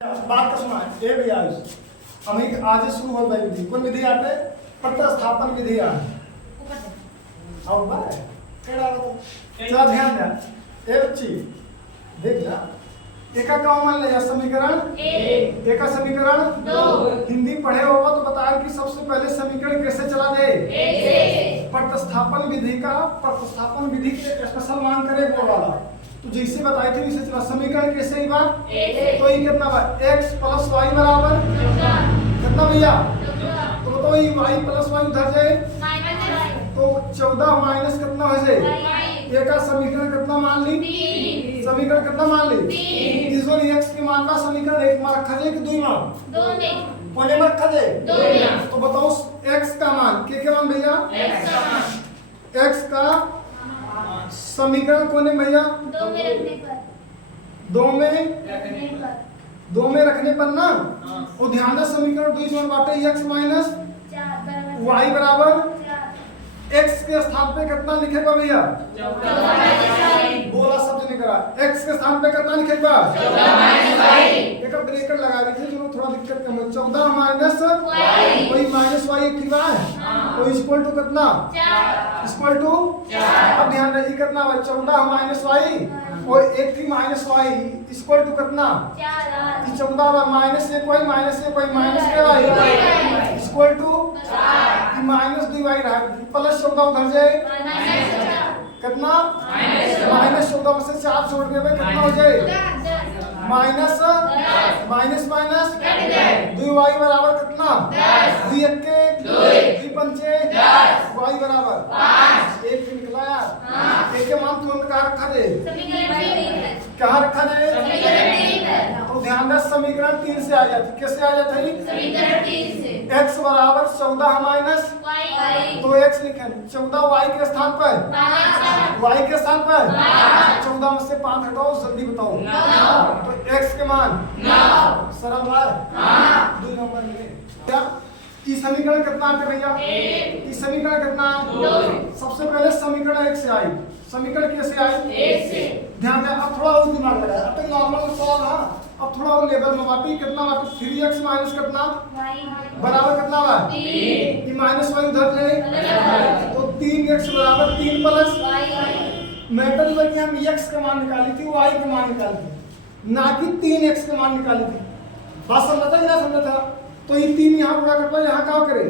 बात का सुना ए भी आयुष हमें आज शुरू हो गई विधि कौन विधि आटे प्रतिस्थापन विधि आटे अब बाय केड़ा चला ध्यान दे ए बच्ची देख जा एका का मान ले समीकरण एका समीकरण 2 हिंदी पढ़े होगा तो बताया कि सबसे पहले समीकरण कैसे चला जाए प्रतिस्थापन विधि के स्पेशल मान करे वो वाला तो जैसे बताई थी वैसे चला समीकरण कैसे ही बात तो ये कितना बा x प्लस y बराबर कितना भैया तो बताओ ये y प्लस y उधर जाए तो 14 माइनस कितना हो जाए ये का समीकरण कितना मान ली समीकरण कितना मान ली इस और x के मान का समीकरण एक में रखा जाए कि दो में कोने में रखा जाए तो बताओ x का मान के मान भैया x का समीकरण कोने भैया दो में रखने पर ना वो ध्यान दे समीकरण 2 जोड़ बाटे x माइनस y बराबर x के स्थान पे कितना लिखेगा भैया बोला शब्द नहीं करा x के स्थान पे कितना लिखेगा एक ब्रैकेट लगा दीजिए जो थोड़ा दिक्कत कम हो 14 माइनस वही माइनस y एक ठीक है तो इक्वल टू कितना इक्वल टू अब ध्यान रखिए कितना है 14 माइनस y और एक थी माइनस y इक्वल टू कितना 14 माइनस एक y माइनस के y equal to minus dy रहा प्लस 14 उधर जाए कितना माइनस 14 में से 4 जोड़ देवे कितना हो जाए माइनस माइनस माइनस 2y बराबर कितना 2 एक के 2 पंचे y बराबर 5 एक भी निकला यार एक के मान तुरंत कहाँ रखा दे कहाँ रखा दे तो ध्यान दे समीकरण 3 से आ जाती कैसे आ जाता है समीकरण 3 से x बराबर 14 माइनस तो x लिखे 14 y के स्थान पर y के स्थान पर 14 में से 5 हटाओ जल्दी बताओ तो x के मान 9 सरल बात 2 नंबर मिले क्या ई समीकरण कितना है भैया ई समीकरण कितना है सबसे पहले समीकरण 1 से आई समीकरण कैसे आई 1 से ध्यान दे अब थोड़ा और दिमाग लगाया अब तक नॉर्मल सवाल है अब थोड़ा और लेवल में बाटी कितना बाटी 3x माइनस कितना बराबर कितना बा 3 ये माइनस y उधर जाए तो 3x बराबर 3 प्लस मैटर में हम x का मान निकाली थी y का मान निकाली थी ना कि 3x का मान निकाली थी बात समझा था या समझा था तो ये 3 यहाँ गुणा करता यहाँ क्या करे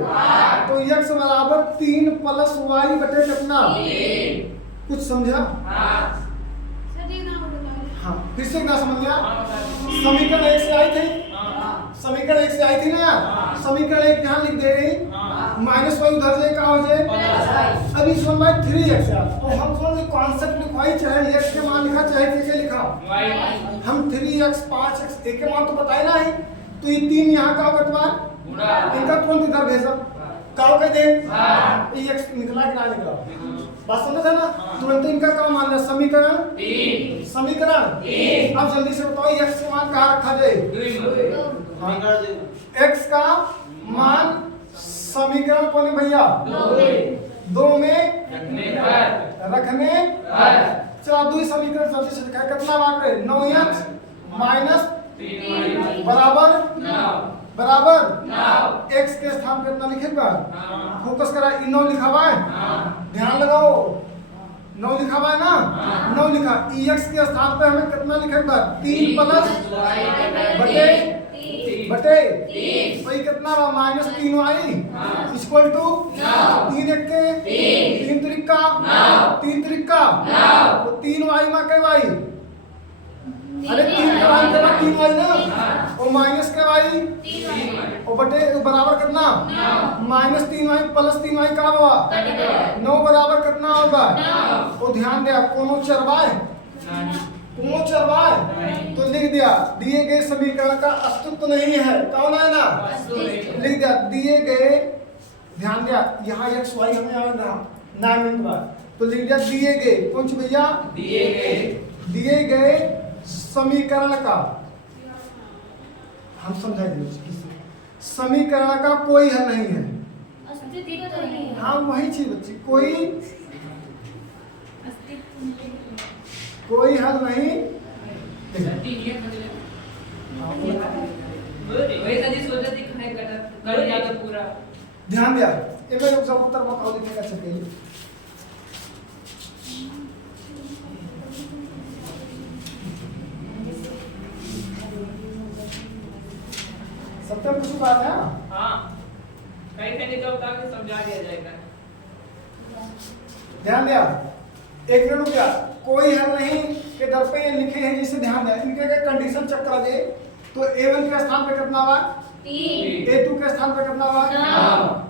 तो x बराबर 3 प्लस y बटे कितना कुछ समझा हाँ फिर से ना समझ गया समीकरण 1 से आई थी समीकरण 1 से आई थी ना समीकरण 1 यहाँ लिख दे गई माइनस y उधर से कहाँ हो जाए अभी सुन भाई 3x तो हम सुन कॉन्सेप्ट लिखवाई चाहे x के मान लिखा चाहे कैसे लिखा हम 3x 5x एक के मान तो बताए ना है तो ये 3 यहाँ का कटवा इनका तुरंत इधर भेजा काओ कह दे ये x निकला कि ना निकला बात समझ है ना तुरंत इनका क्या मान है समीकरण 3 अब जल्दी से बताओ x का मान कहाँ रखा जाए x का मान समीकरण कौन है भैया 2 में रखने चला 2 समीकरण जल्दी से लिखा कितना बात है 9x माइनस बराबर x के स्थान पे कितना लिखेगा फोकस करा 9 लिखा हुआ है ध्यान लगाओ 9 लिखा हुआ है ना 9 लिखा x के स्थान पे हमें कितना लिखेगा 3 प्लस बटे तो ये कितना रहा माइनस 3y इक्वल टू 3 एक के 3 त्रिका तो 3y में के y अरे 3 का मान कितना 3y ना और माइनस के y और बटे बराबर कितना माइनस 3y प्लस 3y का हुआ 9 बराबर कितना होगा तो ध्यान दे कोनो चरवाए तो लिख दिया दिए गए समीकरण का अस्तित्व नहीं है कौन है ना लिख दिया दिए गए ध्यान दिया यहाँ x y हमें आना 9 मिनट बाद तो लिख दिया दिए गए कौन सी भैया दिए गए समीकरण का हम समझाएंगे समीकरण का कोई हल नहीं है हाँ वही चीज बच्ची कोई हल नहीं वही सजी सोचा थी खाए कट गया तो पूरा। ध्यान दिया ये मैं लोग सब उत्तर बताओ लिखेगा चलिए। सत्य कुछ बात है। हाँ कहीं से निकल उतार के समझा दिया जाएगा। ध्यान दिया एक मिनट रुक गया कोई हल नहीं के दर पे ये लिखे हैं जिसे ध्यान दिया इनके के कंडीशन चेक करा दे तो A1 के स्थान पे कितना हुआ 3 A2 के स्थान पे कितना हुआ 9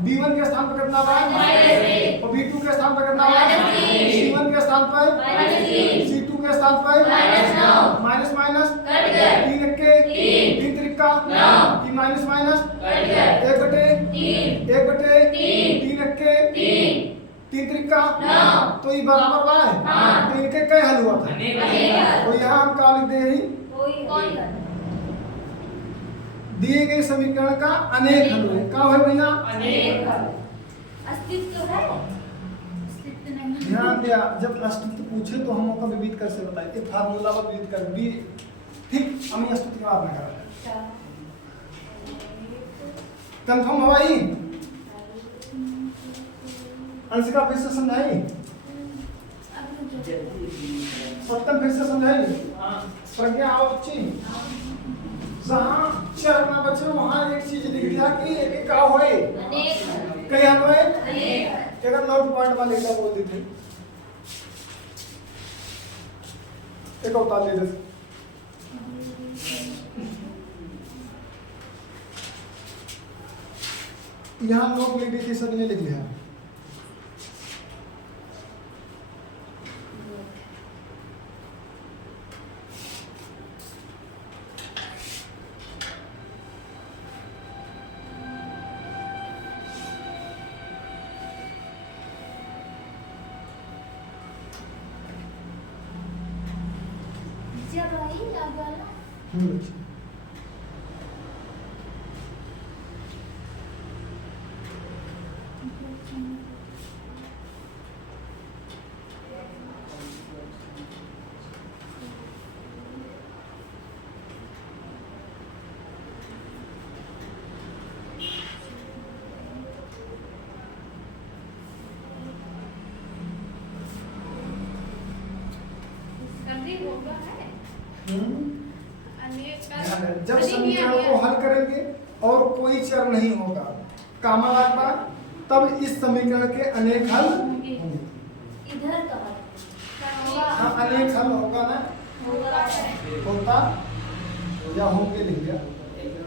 B1 के स्थान पे कितना हुआ -1 और B2 के स्थान पे कितना हुआ -3 C1 के स्थान पर -3 C2 के स्थान पर -9 माइनस माइनस कट गया 3 के 3 3 त्रिका 9 ये माइनस माइनस कट गया 1 बटे 3 1 बटे 3 3 के 3 3 त्रिका 9 तो ये बराबर बा है हाँ। तो इनके कई हल हुआ था अनेक तो यहाँ हम क्या लिख दे रही कौन दिए गए समीकरण का अनेक हल है क्या है भैया अनेक अस्तित्व है अस्तित्व नहीं ध्यान दिया जब अस्तित्व पूछे तो हम का विविध कर से बताए ये फार्मूला में विविध कर भी ठीक हम अस्तित्व की बात ना कर कंफर्म हुआ ही अंशिका फिर से समझाई सत्यम फिर से समझाई हाँ प्रज्ञा आओ बच्ची जहाँ चर ना बचे वहाँ एक चीज लिख दिया कि एक का होए अनेक कई हल होए अनेक अगर नोट पॉइंट वाले का बोल देते एक अवतार ले दे यहाँ नोट लिख दी थी सभी ने लिख लिया जब आई वाला बच्ची होगा है जब समीकरण को हल करेंगे और कोई चर नहीं होगा कामा लागबा तब इस समीकरण के अनेक हल होंगे इधर का हाँ अनेक हल होगा ना होगा होता या होंगे लिख दिया इधर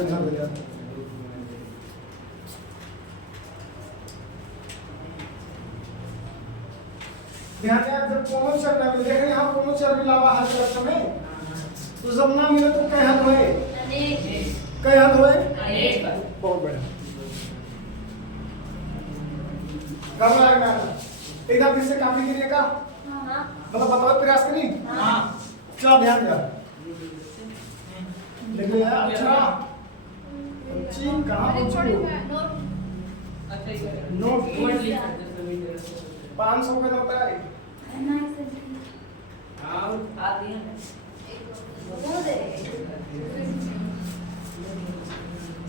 इधर हो जाता ध्यान दिया जब कोनो चर ना मिले देखें यहाँ कोनो चर मिला हुआ हर तरफ में तो जब ना मिले तो कई हल होए अनेक कई हल होए अनेक बहुत बढ़िया करना है गाना एकदम फिर से काफी गिरेगा हां मतलब बताओ प्रयास करी हाँ चलो ध्यान दिया लिख लिया अच्छा चीन कहाँ पहुँची अच्छा ही है। नोट नोट लिख सकते सभी तरह से 500 का नोट है हाँ आती है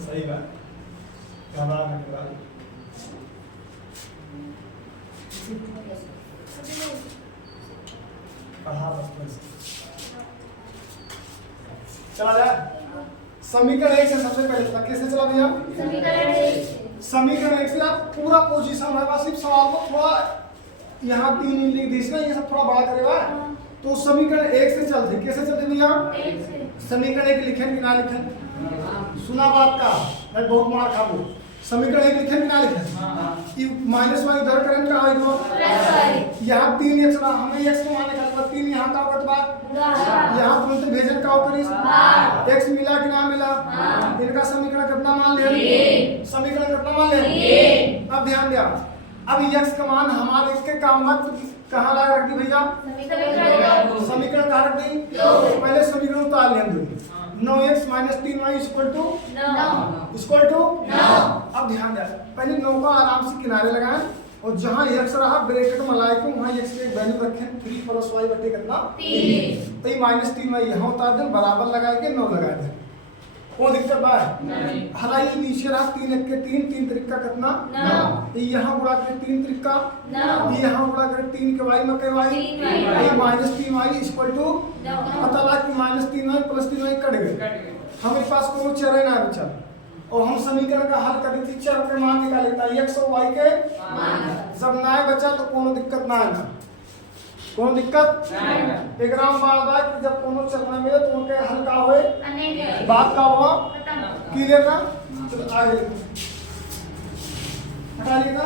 सही बात घबरा नहीं बात पढ़ा बस चला जाए समीकरण एक से सबसे पहले चला कैसे चला भैया समीकरण एक से आप पूरा पोजीशन है सिर्फ सवाल को थोड़ा यहाँ 3 लिख दी इसमें ये सब थोड़ा बड़ा करेगा तो समीकरण एक से चलते कैसे चलते भैया समीकरण एक लिखे कि ना लिखे सुना बात का मैं बहुत मार खाबू समीकरण एक लिखे कि ना लिखे ये माइनस वाई उधर करें का होगा यहाँ 3x रहा हमें x को माने का मतलब 3 यहाँ का होगा तो बात यहाँ तुरंत भेजन का होकर x मिला कि ना मिला इनका समीकरण कितना मान लिया समीकरण कितना मान लिया अब ध्यान दिया अब x का मान हमारे x के काम मत कहाँ ला रख दी भैया समीकरण कहाँ रख दी पहले समीकरण उतार लिया हम 9x - 3y = 9 अब ध्यान दिया पहले 9 को आराम से किनारे लगाएं और जहाँ x रहा ब्रैकेट में लाए के वहाँ x की एक वैल्यू रखें 3 + y बटे कितना 3 तो ये -3 यहाँ उतार दें बराबर लगाए के 9 लगा दें वो दिक्कत बा नहीं। हालांकि नीचे रहा 3 1 के 3 3 त्रिका कितना 9 ये यहाँ गुणा करें 3 त्रिका 9 ये यहाँ गुणा करें 3 के y में के y 3y ये -3y = 9 पता लगा कि -3y + 3y कट गए कट गए। हमारे पास कोनो चर है ना बच्चा और हम समीकरण का हल करी थी चर के मान निकाले था x और y के जब ना बचा तो कोनो दिक्कत ना आएगा कोनो दिक्कत नहीं। एक राम बात है कि जब कोनो चर ना मिले तो उनके हल का होए अनेक बात का हुआ खत्म क्लियर ना चलो आगे हटा लिया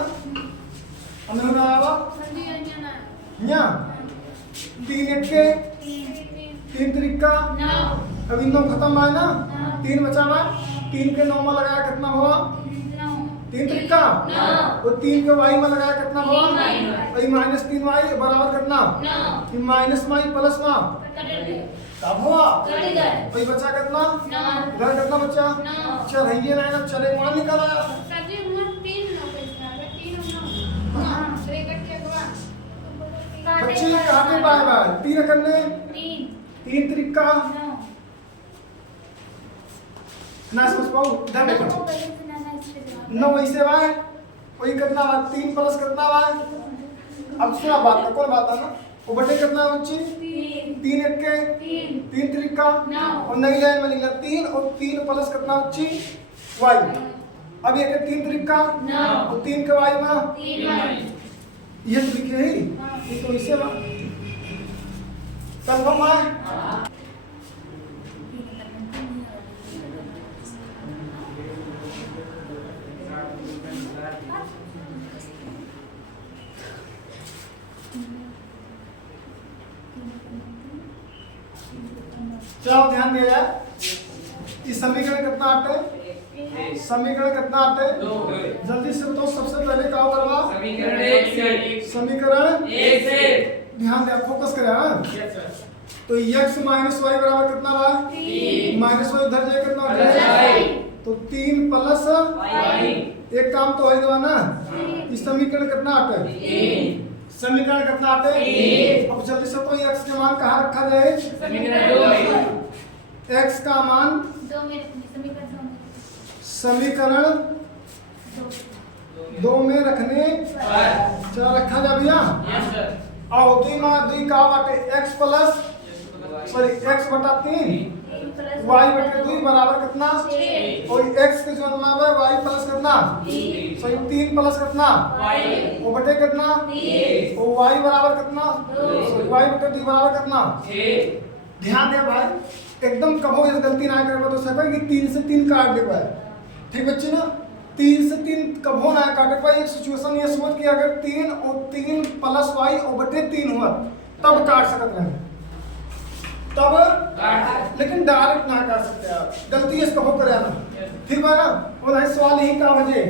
हमने बनाया यहाँ 3 1 के 3 त्रिका 9 अब इन 9 खत्म है ना 3 बचा हुआ 3 के 9 में लगाया कितना हुआ 3 त्रिका और 3 के y में लगाया कितना हुआ और -3y बराबर कितना ये -y प्लस ना तब हुआ भाई बचा कितना इधर कितना बचा चल है ये ना चले मान निकल आया बच्चे कहाँ पे पाए बाय 3 करने 3 त्रिका ना समझ पाऊँ इधर देखो 9 ऐसे बाय वही कितना बात 3 प्लस कितना बाय अब सुना बात का कौन बात है ना वो बटे कितना बच्ची 3 1 के 3 त्रिका और नई लाइन में लिखना 3 और 3 प्लस कितना बच्ची y अब ये के 3 त्रिका और 3 के y में ये तो लिखे ही ये तो इसे बात कंफर्म है चलो ध्यान दिया जाए इस समीकरण कितना आते समीकरण कितना आते जल्दी से बताओ सबसे पहले क्या करवा समीकरण 1 से समीकरण 1 से ध्यान दे फोकस करें हाँ यस सर तो x -y बराबर कितना बा -y उधर जाए कितना उधर जाए। तो 3 प्लस y एक काम तो है ना इस समीकरण कितना आते 3 समीकरण कितना आते अब जल्दी से तो x के मान कहाँ रखा जाए समीकरण 2 में x का मान समीकरण 2 में रखने चला रखा जा भैया यस सर और 2 का बाटे x प्लस सॉरी x बटा 3 y बटे 2 बराबर कितना और x के जो मान है y प्लस कितना सॉरी 3 प्लस कितना y वो बटे कितना और y बराबर कितना सॉरी y बटे 2 बराबर कितना 6 ध्यान दे भाई एकदम कहो इस गलती ना करबो तो सको कि 3 से 3 काट दे भाई ठीक बच्चे ना 3 से 3 कबो ना काटे भाई एक सिचुएशन ये सोच कि अगर 3 और 3 प्लस y और बटे 3 हुआ तब काट सकत रहे तब काट लेकिन डायरेक्ट ना काट सकते आप गलती इसको हो करे ना ठीक है ना वो नहीं सवाल यही का वजह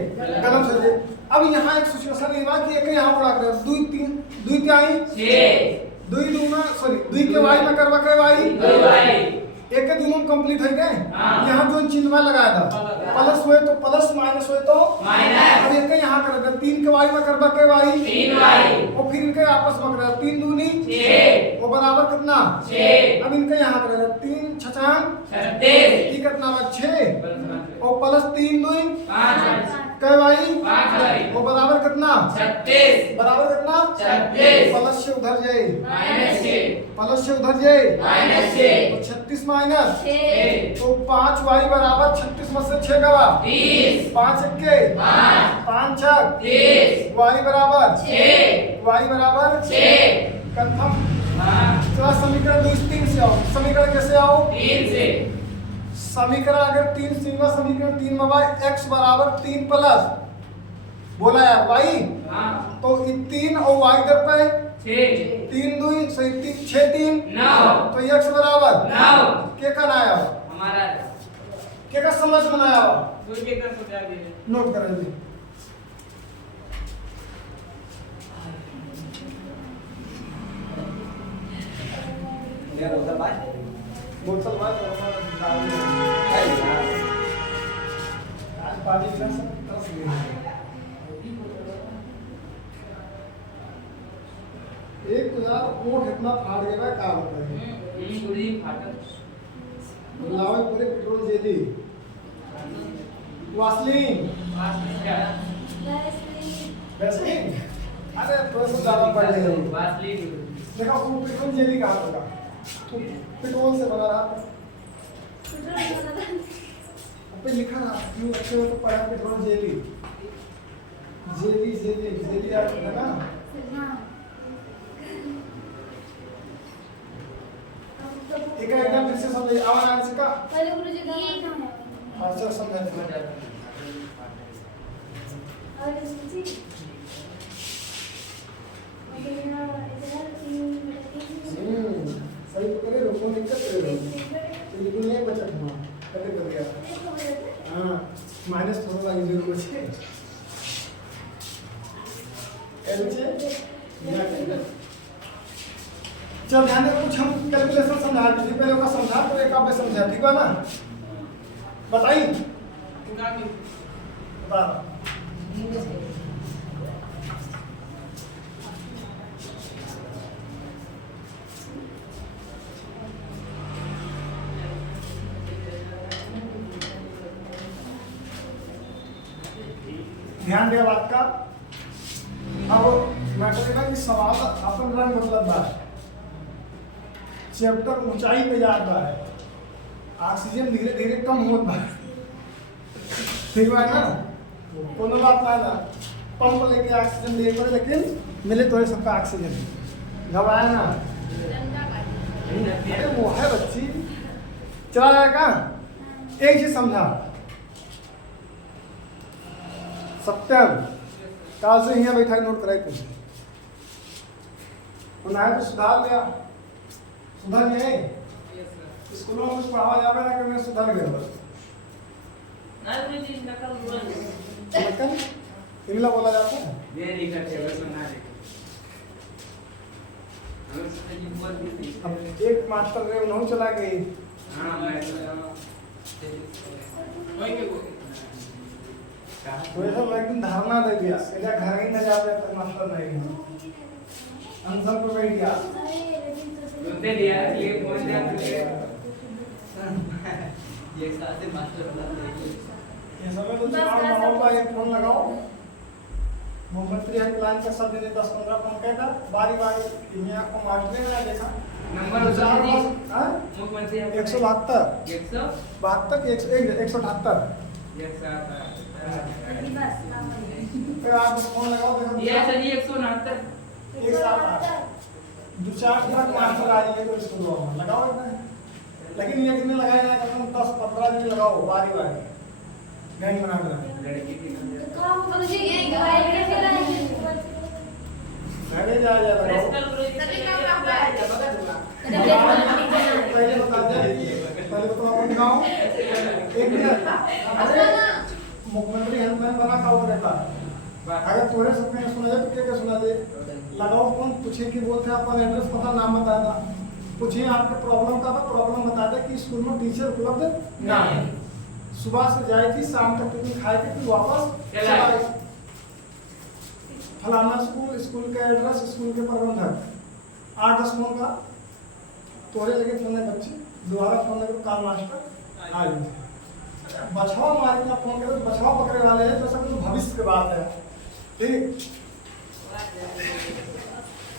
गलत समझे अब यहाँ एक सिचुएशन ये बात कि एक यहाँ उड़ा कर 2 3 2 क्या आई 6 2 2 में सॉरी 2 के y में करवा के y 2y एक के दोनों कंप्लीट हो गए हाँ। यहाँ जो चिन्ह में लगाया था प्लस हुए तो प्लस माइनस हुए तो माइनस अब एक यहाँ कर दे 3 के y में करवा के y 3y और फिर इनके आपस में कर 3 दूनी 6 वो बराबर कितना 6 अब इनके यहाँ कर 3 छछान 36 ये कितना बा 6 और प्लस 3 दूनी 5 के y 5y वो बराबर कितना 36 बराबर कितना 36 प्लस से उधर जाए माइनस 6 प्लस से उधर जाए माइनस 6 तो 36 माइनस 6 तो 5y बराबर 36 में से 6 गवा 30 5 के 5 5 छक 30 y बराबर 6 y बराबर 6 कंफर्म हाँ चला समीकरण 2 3 से आओ समीकरण कैसे आओ 3 से समीकरण अगर 3 सीमा समीकरण 3 में y x बराबर 3 प्लस बोला यार y हाँ तो ये 3 और y इधर पे 6 3 2 सही 6 3 9 तो x बराबर 9 के का आया हमारा के का समझ में आया कोई के कर सोचा दे नोट कर ले Dia bosan baik. बोतल बात और डाल दे आज पानी गिलास तरस गया एक तो यार ऊँट इतना फाड़ गया का होता है पूरी फाटक लावे पूरे पेट्रोल जेली वासलीन वैसलीन अरे थोड़ा सा ज्यादा पड़ गया वासलीन देखा वो पेट्रोल जेली कहाँ होगा तो पेट्रोल से बना रहा था पे लिखा ना क्यों अच्छे हो तो पढ़ा petrol jelly jelly jelly jelly आप है ना एक एकदम फिर से समझे आवाज आने से का पहले गुरुजी का नाम है अच्छा समझा और सुची सही तो करे रोको नहीं करते रहो तो बिल्कुल नहीं बचत हुआ कटे कर दिया हाँ माइनस थोड़ा लगी जरूर बचे चल ध्यान दे कुछ हम कैलकुलेशन समझा दीजिए पहले का समझा तो एक आप समझा ठीक है ना बताइए बता ध्यान दिया बात का अब मैं कहूँगा कि सवाल अपन रंग मतलब है चैप्टर ऊंचाई पे जाता है ऑक्सीजन धीरे धीरे कम होता है ठीक है ना कोनो बात ना पंप लेके ऑक्सीजन ले पड़े लेकिन मिले तो सबका ऑक्सीजन घबराया ना अरे वो है बच्ची चला जाएगा एक चीज समझा सत्यम काल से यहाँ बैठा नोट कराई कुछ है तो सुधार लिया सुधार लिया स्कूलों में कुछ पढ़ावा जावे ना कि मैं सुधार गया बस नकल इंग्लिश बोला जाता है वेरी गुड सुना अब एक मास्टर रे उन्होंने चला गई हां मैं तो ऐसा एकदम धारणा दे दिया इधर घर ही न जाते तक मास्टर नहीं आंसर पे बैठ गया सुनते दिया ये फोन दिया तुझे ये साथ में मास्टर बुलाते ये समय तो चुनाव माहौल का एक फोन लगाओ मुख्यमंत्री हेल्पलाइन का सब दिन 10-15 फोन कहता बारी बारी मैं आपको मास्टर ने देखा नंबर चार दी हां मुख्यमंत्री 172 178 फिर आप फोन लगाओ देखो ये सही 169 एक साथ दो चार तक मास्टर आ जाइए तो इसको लगाओ लेकिन ये कितने लगाए जाए कम 10-15 दिन लगाओ बारी बारी नहीं बना देना लड़की की काम गुरुजी ये गाइड कैसे लाएंगे अरे जा जा प्रेसनल गुरुजी पहले बता दे पहले तो अपन गाँव एक मिनट अरे मुख्यमंत्री हेल्पलाइन बना का वो रहता अगर तोरे सबने सुना जाए तो क्या सुना दे लगाओ फोन पूछे कि बोलते अपन एड्रेस पता नाम बताया पूछिए आपके प्रॉब्लम का था प्रॉब्लम बता दे कि स्कूल में टीचर उपलब्ध ना है सुबह से जाए थी शाम तक टिफिन खाए थे फिर वापस चला आई फलाना स्कूल का एड्रेस स्कूल के प्रबंधक 8-10 फोन का तोरे लगे फोन बच्चे दोबारा फोन लगे काल मास्टर आ गए बछवा मारे का फोन करे बछवा पकड़े वाले हैं तो सब भविष्य की बात है ठीक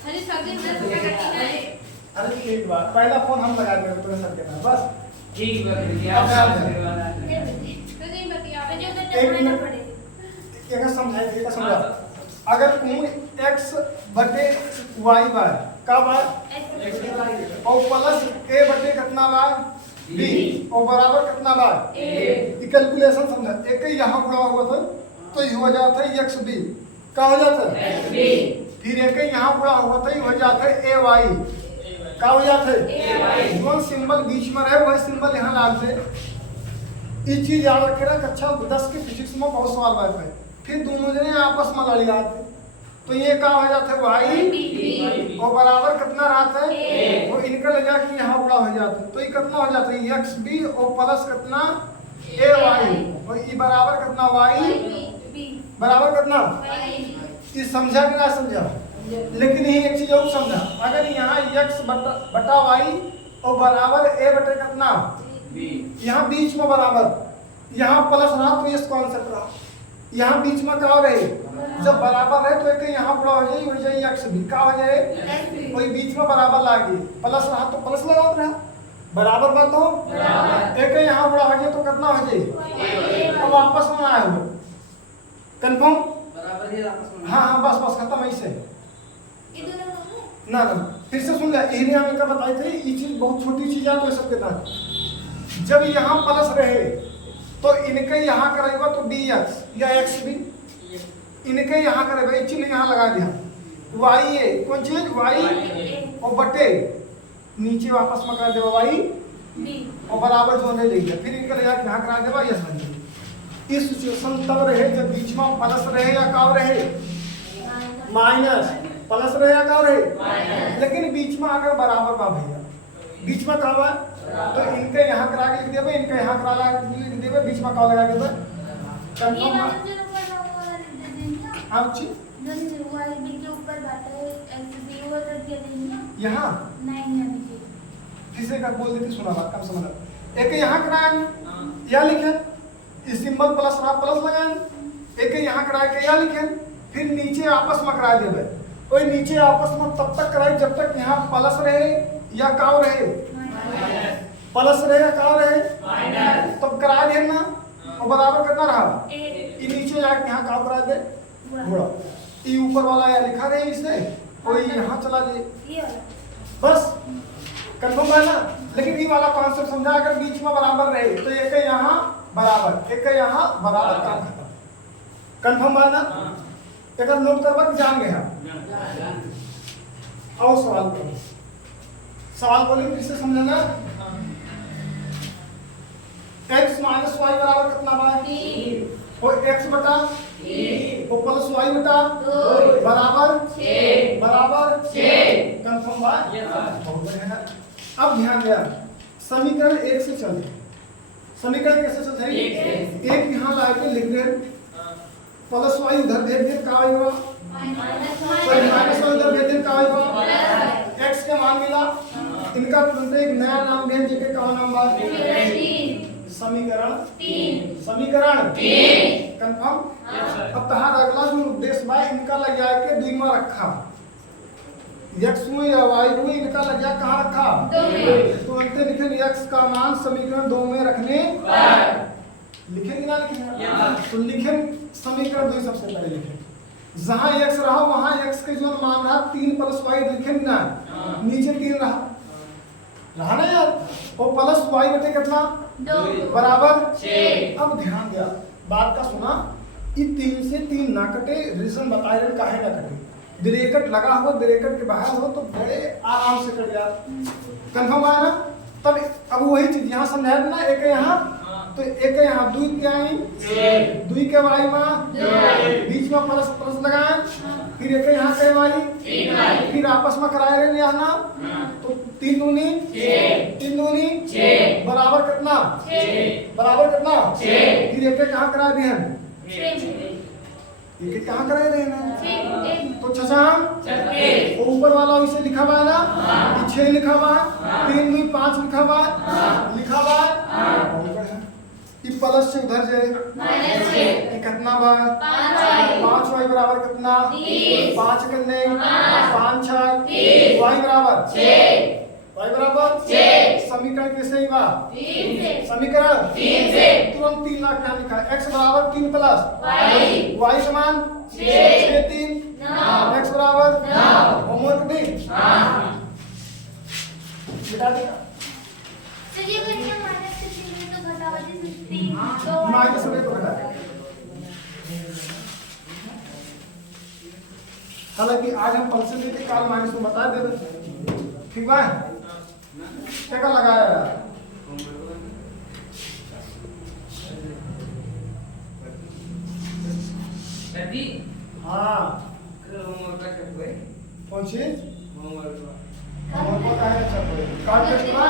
अरे सब दिन 10 रुपए का टीना है अरे ठीक बात पहला फोन हम लगा देंगे तुम्हें सबके नाम बस ठीक बकरिया तो नहीं बतिया जो तो एक जमाना मिनट पड़े एक समझाइए एक समझा अगर कोई x बटे y बार का बार और प्लस a बटे कितना बार b और बराबर कितना बार ये कैलकुलेशन समझा एक ही यहाँ गुणा हुआ था तो ये हो जाता है xb का हो जाता है फिर एक ही यहाँ गुणा हुआ था ये हो जाता है ay का हो जाता है कौन सिंबल बीच में रहे वह सिंबल यहाँ लाग दे ये चीज याद रखेगा कक्षा 10 की फिजिक्स में बहुत सवाल बात है फिर दोनों जने आपस में लड़ जाते तो ये क्या हो जाता है y और बराबर कितना रहता है वो इनका ले जाके यहाँ बड़ा हो जाता है तो ये कितना हो जाता है xb और प्लस कितना ay और ये बराबर कितना y बराबर कितना ये समझा कि ना समझा लेकिन यही एक चीज और समझा, अगर यहाँ x बटा y और बराबर a बटे कितना, यहाँ बीच में बराबर, यहाँ प्लस रहा तो ये कॉन्सेप्ट रहा, यहाँ बीच में क्या रहे, जब बराबर है तो एक यहाँ बड़ा हो जाए x भी क्या हो जाए, कोई बीच में बराबर लागे, प्लस रहा तो प्लस लगा रहा, बराबर बात हो, एक यहाँ बड़ा हो जाए तो कितना हो जाए, अब वापस में आया हो कंफर्म, बराबर ही आपस में। हाँ हाँ बस बस खत्म ऐसे ना ना फिर से सुन ले, यही हमें क्या बताई थी, ये चीज बहुत छोटी चीज है तो सबके साथ, जब यहाँ प्लस रहे तो इनके यहाँ करेगा तो dx या x भी, इनके यहाँ करेगा ये चिन्ह यहाँ लगा दिया, y ए कौन चीज y और बटे नीचे वापस में कर देगा y और बराबर जो ले लिया, फिर इनका लगा यहाँ करा देगा ये समझ लीजिए। इस सिचुएशन तब रहे जब बीच में प्लस रहे या क्या रहे, माइनस, प्लस रहे या क्या रहे, लेकिन बीच में अगर बराबर बा भैया, बीच में क्या बा तो इनके यहाँ करा के लिख देबे, इनके यहाँ करा के लिख देबे, बीच में क्या लगा देबे कंफर्म है। आप चीज यहाँ किसे का बोल देती सुना बात कम समझ, एक यहाँ कराएं या लिखें, इस सिंबल प्लस रहा प्लस लगाएं, एक यहाँ करा के या लिखें, फिर नीचे आपस में करा देबे, कोई नीचे आपस में तब तक कराए जब तक यहाँ प्लस रहे या काव रहे, प्लस रहे या काव रहे, तब करा दे ना, और बराबर कितना रहा, ये नीचे जाके यहाँ काव करा दे, बुरा ये ऊपर वाला या लिखा रहे इसे, कोई यहाँ चला दे, बस कंफर्म है ना। लेकिन ये वाला कॉन्सेप्ट समझा, अगर बीच में बराबर रहे तो एक यहाँ बराबर, एक यहाँ बराबर, काम खत्म, कंफर्म है ना। अगर नोट करवा जान गया और सवाल करो, सवाल बोलिए फिर से समझना, x माइनस वाई बराबर कितना बा, और x बटा और प्लस वाई बटा बराबर बराबर कंफर्म बा, बहुत बढ़िया। अब ध्यान दिया, समीकरण एक से चल, समीकरण कैसे चलते हैं, एक यहाँ ला के लिख दे, प्लस वाई उधर भेज दे का आएगा, माइनस वाई उधर भेज दे का आएगा, x के मान मिला, इनका तुरंत एक नया नाम दें जेके का नाम बा, समीकरण 3 कंफर्म। अब तहार अगला जो उद्देश्य बा, इनका लग जाए के दुई में रखा, x में या y में इनका लग जाए कहाँ रखा, तो अंत लिखे x का मान समीकरण 2 में रखने, लिखेंगे ना लिखेंगे, तो लिखें समीकरण 2 सबसे पहले लिखें, जहाँ x रहा वहाँ x के जो मान रहा 3 प्लस y लिखेंगे ना, नीचे 3 रहा ना यार, और प्लस y बटे कितना बराबर 6। अब ध्यान दिया, बात का सुना, ये 3 से 3 ना कटे, रीजन बता रहे काहे ना कटे, ब्रैकेट लगा हो, ब्रैकेट के बाहर हो तो बड़े आराम से कट जाए, कंफर्म है ना। तब अब वही चीज यहाँ समझाया ना, एक यहाँ तो एक यहाँ दुई क्या आई, दुई के वाई में बीच में प्लस प्लस लगाए, फिर एक यहाँ के वाई, फिर आपस में कराए रहे यहाँ ना, तो 3 दूनी 6 बराबर कितना, फिर एक कहाँ करा दिए, एक कहाँ कराए रहे ना, तो छछाम ऊपर वाला इसे लिखा हुआ है ना, 6 लिखा हुआ है, 3 दूनी 5 लिखा हुआ है, ये प्लस से उधर जाए कितना बा, 5 वाई बराबर कितना, 5 करने 5 6 वाई बराबर 6, समीकरण कैसे ही बा, समीकरण 3 से तुरंत 3 लाख यहाँ लिखा है, x बराबर 3 प्लस y समान 6 3 x बराबर 9, होमवर्क दे बेटा देगा, माइनस में तो घटा, हालांकि आज हम फंक्शन देते काल माइनस में बता देते, ठीक बा, क्या लगाया हाँ कौन चीज होमवर्क का है, सब कार्ड टेस्ट बा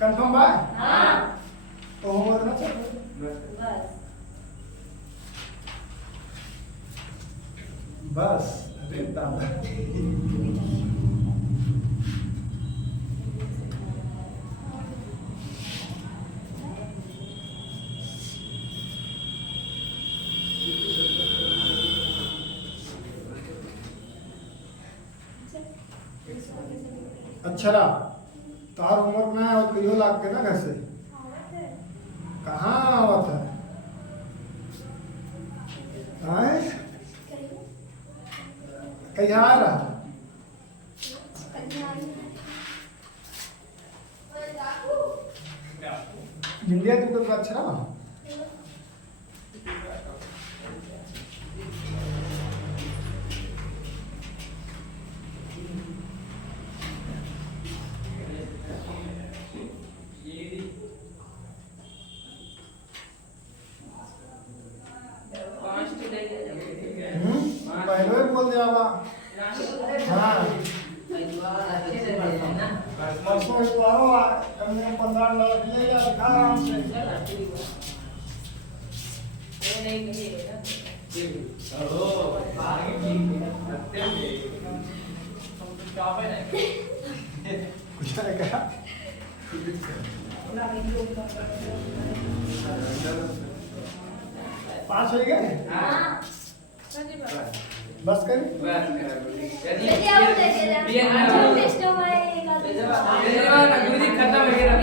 कंफर्म बा, तो होमवर्क ना चल बस। दादा अक्षरा तार होमवर्क में और कहियो लाग के ना घर से कहाँ आवत है हैं कहीं आ रहा इंडिया की तो अक्षरा पहले ही बोल दिया हाँ परसों इतवारों कम से कम 15 डॉलर ले जा रखा आराम से कुछ नहीं कहा पाँच हो गए बस करें खत्म हो गया